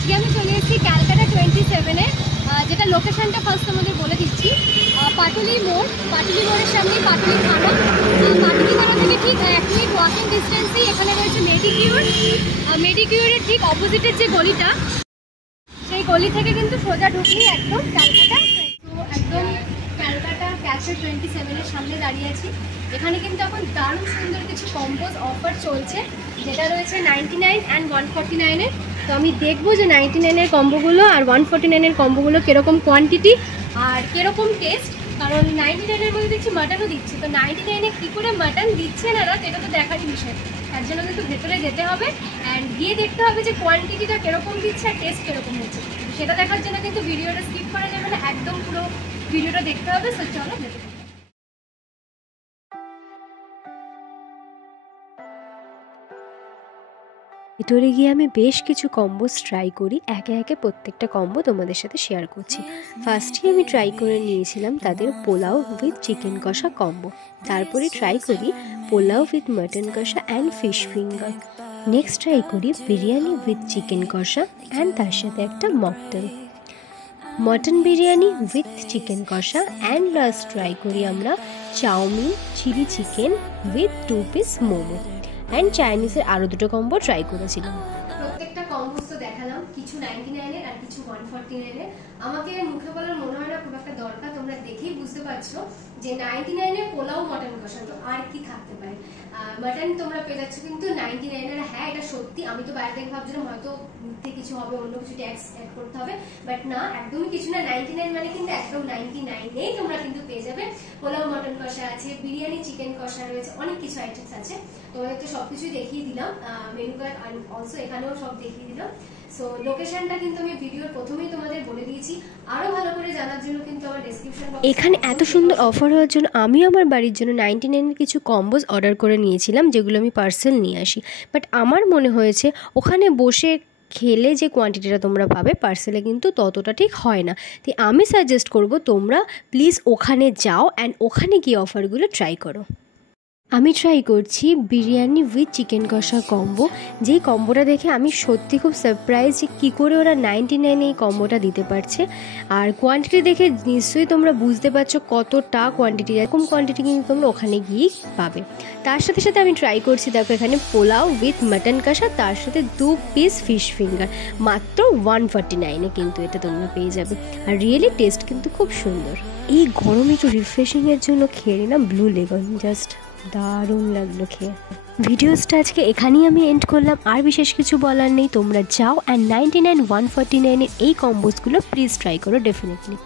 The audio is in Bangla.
আজকে আমি চলে এসেছি ক্যালকাটা 27-এ, যেটা লোকেশনটা ফার্স্ট তোমাদের বলে দিচ্ছি। পাটুলি মোড়ের সামনেই পাটুলি থানা। পাটুলি থানা থেকে ঠিক 1 মিনিট ওয়াকিং ডিস্টেন্সই এখানে রয়েছে মেডিকিউরের ঠিক অপোজিটের যে গলিটা, সেই গলি থেকে কিন্তু সোজা ঢুকলেই একদম ক্যালকাটা। তো একদম ক্যালকাটা ক্যাফে 27-এর সামনে দাঁড়িয়ে আছি। এখানে কিন্তু এখন দারুণ সুন্দর কিছু কম্বোজ অফার চলছে, যেটা রয়েছে 99 অ্যান্ড 149-এর। তো আমি দেখবো যে 99-এর কম্বোগুলো আর 149-এর কম্বোগুলো কীরকম কোয়ান্টিটি আর কীরকম টেস্ট। কারণ 99-এর মধ্যে দেখছি মাটনও দিচ্ছে, তো 99-এ কী করে মাটন দিচ্ছে না সেটা তো দেখারই বিষয়। তার জন্য কিন্তু ভেতরে যেতে হবে অ্যান্ড গিয়ে দেখতে হবে যে কোয়ান্টিটিটা কীরকম দিচ্ছে আর টেস্ট কীরকম হচ্ছে। সেটা দেখার জন্য কিন্তু ভিডিওটা স্কিপ করা যাবে না, একদম পুরো ভিডিওটা দেখতে হবে। সো চলো ভেতরে। ভেতরে গিয়ে আমি বেশ কিছু কম্বোস ট্রাই করি, একে একে প্রত্যেকটা কম্বো তোমাদের সাথে শেয়ার করছি। ফার্স্টে আমি ট্রাই করে নিয়েছিলাম তাদের পোলাও উইথ চিকেন কষা কম্বো, তারপরে ট্রাই করি পোলাও উইথ মাটন কষা and fish finger. Next try করি বিরিয়ানি উইথ চিকেন কষা অ্যান্ড তার সাথে একটা mocktail, mutton biryani with chicken কষা অ্যান্ড লাস্ট ট্রাই করি আমরা chowmein chilli chicken with 2 piece momo and চাইনিজের আরও 2টো কম্বো ট্রাই করেছিলাম। প্রত্যেকটা কম্বোস তো দেখালাম, কিছু 99-এর আর কিছু 149-এর। আমাকে মুখে বলার মনে হয় না খুব একটা দরকার, তোমরা দেখেই বুঝতে পারছো যে 99-এর পোলাও মটন কষা, তো আর কি থাকতে পারে। মাটন তোমরা পেয়ে যাচ্ছ কিন্তু 99-এর। হ্যাঁ, এটা সত্যি। আমি তো বাইরে থেকে ভাবছিলাম হয়তো মিথ্যে কিছু হবে, অন্য কিছু ট্যাক্স অ্যাড করতে হবে, বাট না, একদমই কিছু না। 99 মানে কিন্তু একদম 99-এই তোমরা কিন্তু পেয়ে যাবে। পোলাও মটন কষা আছে, বিরিয়ানি চিকেন কষা রয়েছে, অনেক কিছু আইটেমস আছে। তোমাদের তো সবকিছুই দেখিয়ে দিলাম, মেনু কার্ড আর অলসো এখানেও সব দেখিয়ে দিলাম। সো লোকেশনটা কিন্তু আমি ভিডিওর প্রথমেই তোমাদের বলে দিয়েছি। আরো ভালো করে জানার জন্য কিন্তু আমার ডেসক্রিপশন বক্সে এখানে এত সুন্দর অফার হওয়ার জন্য আমি আমার বাড়ির জন্য 99-এর কিছু কম্বোজ অর্ডার করে নিয়েছিলাম, যেগুলো আমি পার্সেল নিয়ে আসি। বাট আমার মনে হয়েছে ওখানে বসে খেলে যে কোয়ান্টিটিটা তোমরা পাবে পার্সেলে কিন্তু ততটা ঠিক হয় না। তাই আমি সাজেস্ট করব তোমরা প্লিজ ওখানে যাও অ্যান্ড ওখানে গিয়ে অফারগুলো ট্রাই করো। আমি ট্রাই করছি বিরিয়ানি উইথ চিকেন কষা কম্বো, যেই কম্বোটা দেখে আমি সত্যি খুব সারপ্রাইজ যে কী করে ওরা 99-এ এই কম্বোটা দিতে পারছে। আর কোয়ান্টিটি দেখে নিশ্চয়ই তোমরা বুঝতে পারছো কতটা কোয়ান্টিটি, এরকম কোয়ান্টিটি কিন্তু তোমরা ওখানে গিয়েই পাবে। তার সাথে সাথে আমি ট্রাই করছি দেখো এখানে পোলাও উইথ মাটন কষা, তার সাথে 2 পিস ফিশ ফিঙ্গার, মাত্র 149-এ কিন্তু এটা তোমরা পেয়ে যাবে। আর রিয়েলি টেস্ট কিন্তু খুব সুন্দর। এই গরমে একটু রিফ্রেশিংয়ের জন্য খেয়ে নিলাম ব্লু লেগন, জাস্ট দারুণ লাগলো খেয়ে। ভিডিওসটা আজকে এখানেই আমি এন্ড করলাম, আর বিশেষ কিছু বলার নেই। তোমরা যাও অ্যান্ড 99, 149-এর এই কম্বোসগুলো প্লিজ ট্রাই করো ডেফিনেটলি।